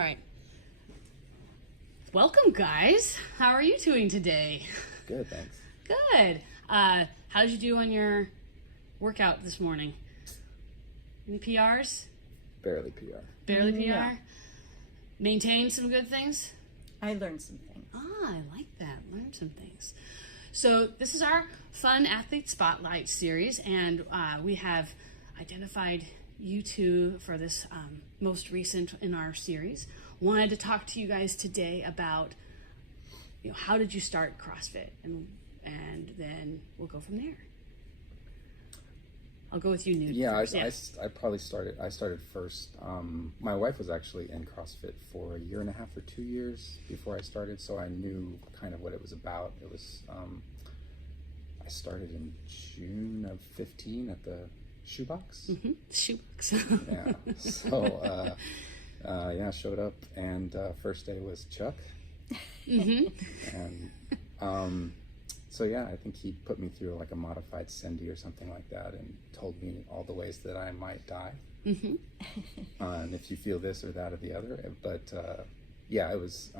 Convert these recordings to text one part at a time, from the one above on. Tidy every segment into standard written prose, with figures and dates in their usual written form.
right. Welcome, guys. How are you doing today? Good, thanks. Good. How did you do on your workout this morning? Any PRs? Barely PR. Barely PR? No. Maintained some good things? I learned some things. I like that. Learn some things. So this is our Fun Athlete Spotlight series, and we have identified you two for this most recent in our series. Wanted to talk to you guys today about, how did you start CrossFit, and then we'll go from there. I'll go with you, Newt. Yeah, first. I probably started. I started first. My wife was actually in CrossFit for a year and a half or 2 years before I started, so I knew kind of what it was about. It was. I started in June of 15 at the Shoebox. Mm-hmm. Shoebox. Yeah. So I showed up, and first day was Chuck. Mm-hmm. And so yeah, I think he put me through like a modified Cindy or something like that, and told me all the ways that I might die. Mm-hmm. And if you feel this or that or the other. But yeah, it was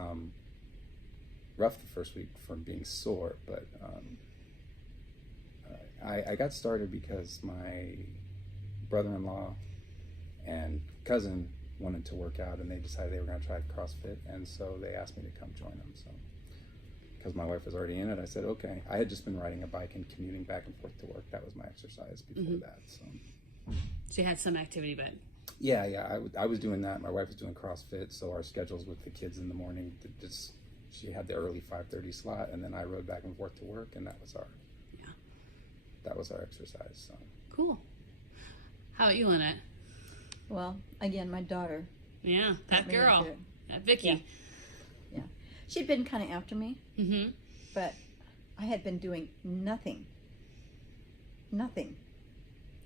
rough the first week from being sore, but I got started because my brother-in-law and cousin wanted to work out, and they decided they were going to try CrossFit, and so they asked me to come join them. So because my wife was already in it, I said okay. I had just been riding a bike and commuting back and forth to work. That was my exercise before that. So you had some activity, but yeah, I was doing that. My wife was doing CrossFit, so our schedules with the kids in the morning, she had the early 5:30 slot, and then I rode back and forth to work, and that was our exercise. So cool. How about you, Lynette? Well, again, my daughter. Yeah, that me girl, into it. that Vicky. Yeah. She'd been kind of after me, Mm-hmm. but I had been doing nothing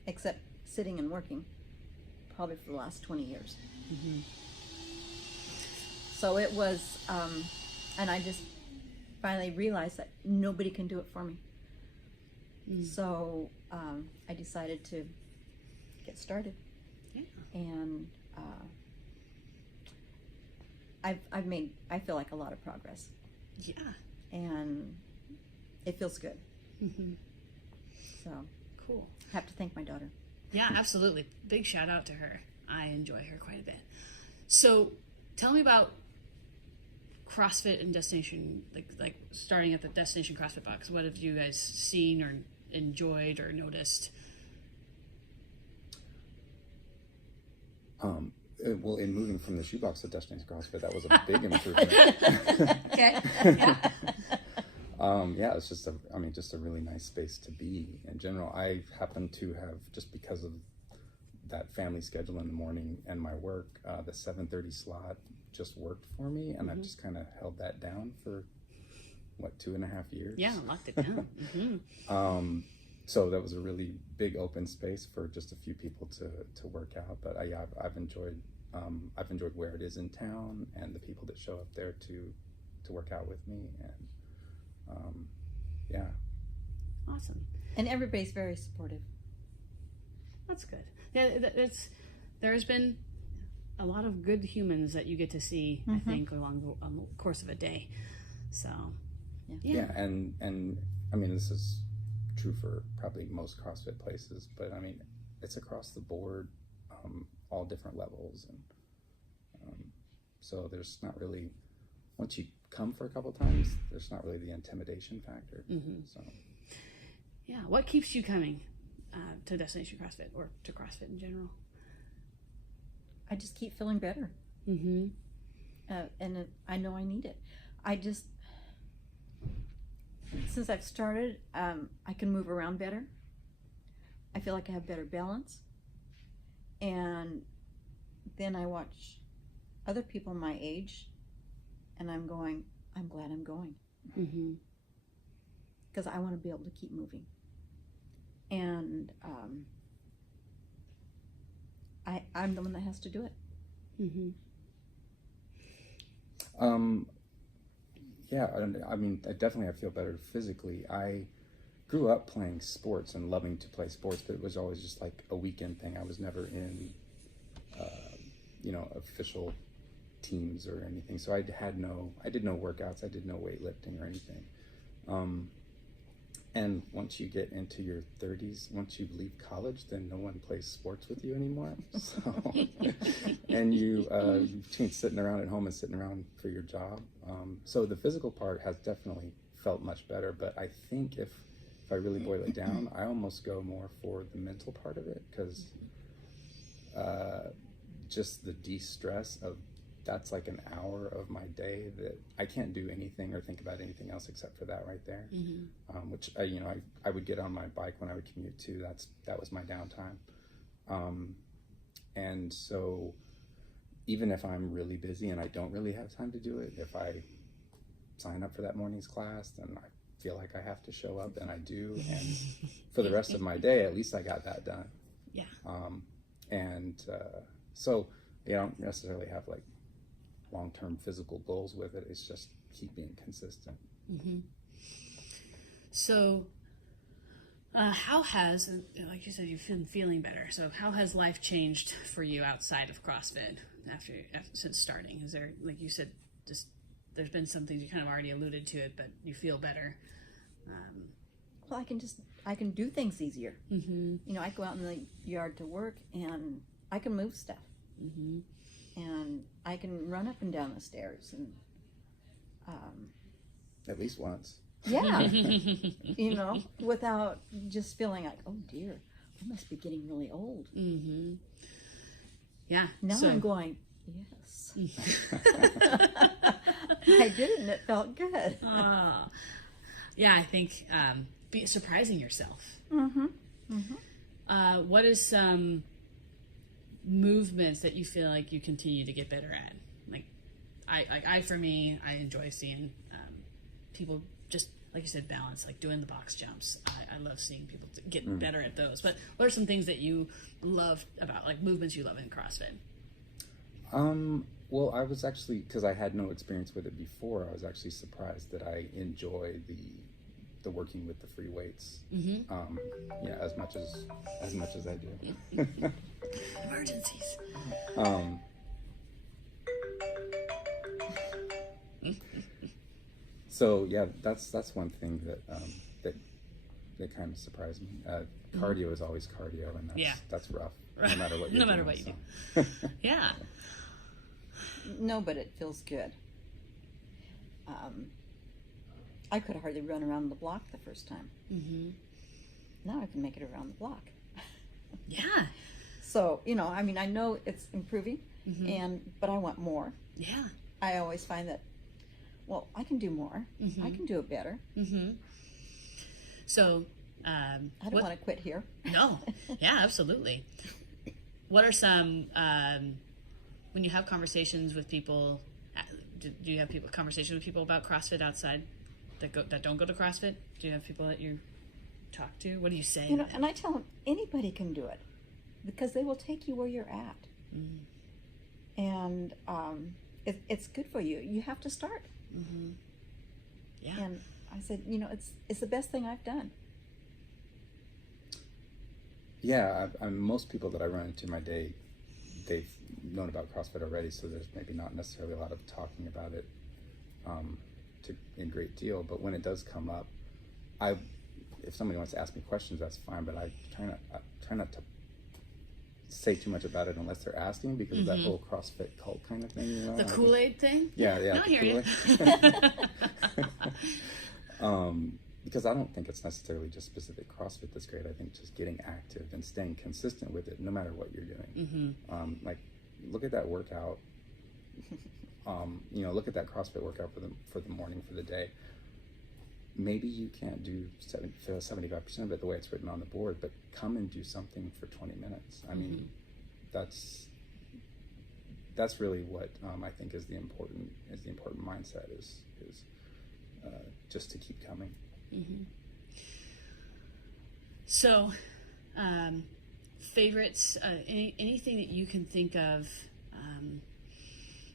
except sitting and working probably for the last 20 years. Mm-hmm. So it was, and I just finally realized that nobody can do it for me. So I decided to get started. Yeah. And I feel like a lot of progress. Yeah. And it feels good. Mm-hmm. So Cool. I have to thank my daughter. Yeah, absolutely. Big shout out to her. I enjoy her quite a bit. So tell me about CrossFit and Destination, like starting at the Destination CrossFit Box. What have you guys seen or enjoyed or noticed? Well, in moving from the Shoebox to Destination CrossFit, that was a big improvement. Okay. Yeah, it's just a really nice space to be in general. I happen to have, just because of that family schedule in the morning and my work, the 7:30 slot just worked for me, and I've just kind of held that down for 2.5 years. Yeah, locked it down. Mm-hmm. So that was a really big open space for just a few people to work out. But I've enjoyed where it is in town and the people that show up there to work out with me, and yeah. Awesome. And everybody's very supportive. That's good. Yeah, there's been a lot of good humans that you get to see, I think, along the course of a day. So, Yeah, and I mean, this is true for probably most CrossFit places, but I mean, it's across the board, all different levels, and so there's not really, once you come for a couple times, there's not really the intimidation factor. So yeah, what keeps you coming to Destination CrossFit or to CrossFit in general? I just keep feeling better. Mm-hmm. And I know I need it. Since I've started, I can move around better. I feel like I have better balance. And then I watch other people my age, and I'm glad I'm going. Because I want to be able to keep moving. And I'm the one that has to do it. yeah, I mean, I feel better physically. I grew up playing sports and loving to play sports, but it was always just like a weekend thing. I was never in, official teams or anything. So I did no workouts. I did no weightlifting or anything. And once you get into your 30s, once you leave college, then no one plays sports with you anymore. So, and you between sitting around at home and sitting around for your job. So the physical part has definitely felt much better. But I think if I really boil it down, I almost go more for the mental part of it, because just the de-stress of that's like an hour of my day that I can't do anything or think about anything else except for that right there. Which I would get on my bike when I would commute too. That was my downtime. And so even if I'm really busy and I don't really have time to do it, if I sign up for that morning's class, then I feel like I have to show up, and I do. And for the rest of my day, at least I got that done. Yeah. So I don't necessarily have like long-term physical goals with it. It's just keep being consistent. So how has, like you said, you've been feeling better, so how has life changed for you outside of CrossFit since starting? Is there, like you said, just there's been some things you kind of already alluded to it, but you feel better? Well, I can do things easier. I go out in the yard to work, and I can move stuff. And I can run up and down the stairs, and At least once. yeah, without just feeling like, oh dear, I must be getting really old. Yeah. Now I'm going, yes. I did it, and it felt good. Yeah, I think be surprising yourself. What is some movements that you feel like you continue to get better at? Like I for me, I enjoy seeing people, just like you said, balance, like doing the box jumps. I love seeing people get better at those. But what are some things that you love about, like, movements you love in CrossFit? Well, I was actually, because I had no experience with it before, I was actually surprised that I enjoy the working with the free weights. As much as I do. Emergencies. So yeah, that's one thing that kind of surprised me. Cardio is always cardio, and that's rough, no matter what you're no matter doing, what you do. Yeah. No, but it feels good. I could hardly run around the block the first time. Now I can make it around the block. Yeah. So, I know it's improving, but I want more. Yeah. I always find that, well, I can do more. I can do it better. So, I don't want to quit here. No. Yeah, absolutely. What are some, when you have conversations with people, do you have conversations with people about CrossFit outside that don't go to CrossFit? Do you have people that you talk to? What do you say? And I tell them anybody can do it, because they will take you where you're at. And it's good for you. You have to start. Yeah. And I said, it's the best thing I've done. Yeah, most people that I run into in my day, they've known about CrossFit already, so there's maybe not necessarily a lot of talking about it in great deal. But when it does come up, if somebody wants to ask me questions, that's fine. But I try not to say too much about it unless they're asking, because of that whole CrossFit cult kind of thing. The Kool-Aid thing? Yeah. I hear you. Because I don't think it's necessarily just specific CrossFit that's great. I think just getting active and staying consistent with it, no matter what you're doing. Like, look at that workout. Look at that CrossFit workout for the morning, for the day. Maybe you can't do 75% of it the way it's written on the board, but come and do something for 20 minutes. I mean, that's really what I think is the important mindset is just to keep coming. So, favorites, anything that you can think of.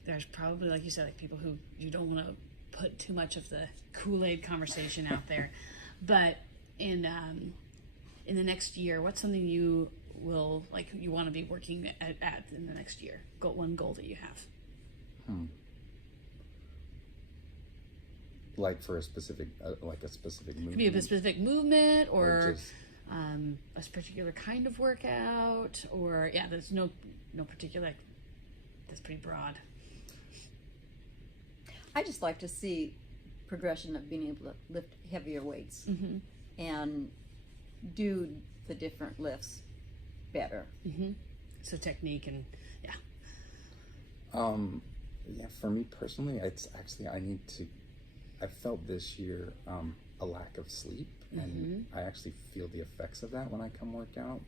There's probably, like you said, like people who you don't want to put too much of the Kool-Aid conversation out there, but in the next year, what's something you will, like, you want to be working at in the next year? One goal that you have. Like for a specific, like a specific movement. Could be a specific movement or just, a particular kind of workout, or there's no particular. That's pretty broad. I just like to see progression of being able to lift heavier weights and do the different lifts better. So technique and yeah, for me personally, it's actually I felt this year a lack of sleep, and I actually feel the effects of that when I come work out.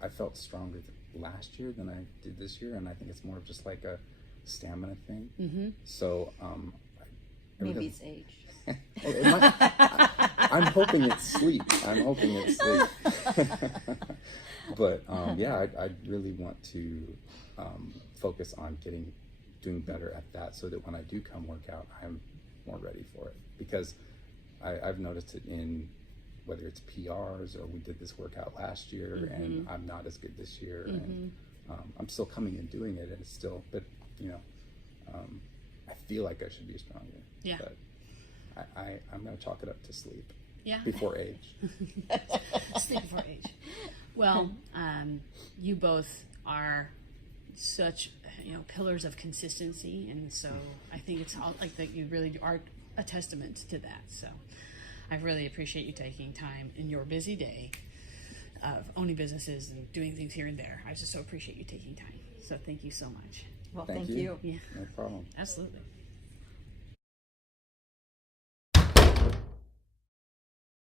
I felt stronger last year than I did this year, and I think it's more of just like a stamina thing. So Maybe it's age. I'm hoping it's sleep. But yeah, I really want to focus on doing better at that, so that when I do come work out, I'm more ready for it. Because I've noticed it in whether it's PRs or we did this workout last year, and I'm not as good this year, and I'm still coming and doing it, and it's still, but I feel like I should be stronger. Yeah. But I'm going to chalk it up to sleep. Yeah. Before age. Sleep before age. Well, you both are such pillars of consistency, and so I think it's all like that. You really are a testament to that. So I really appreciate you taking time in your busy day of owning businesses and doing things here and there. I just so appreciate you taking time. So thank you so much. Well, thank you. Yeah. No problem. Absolutely.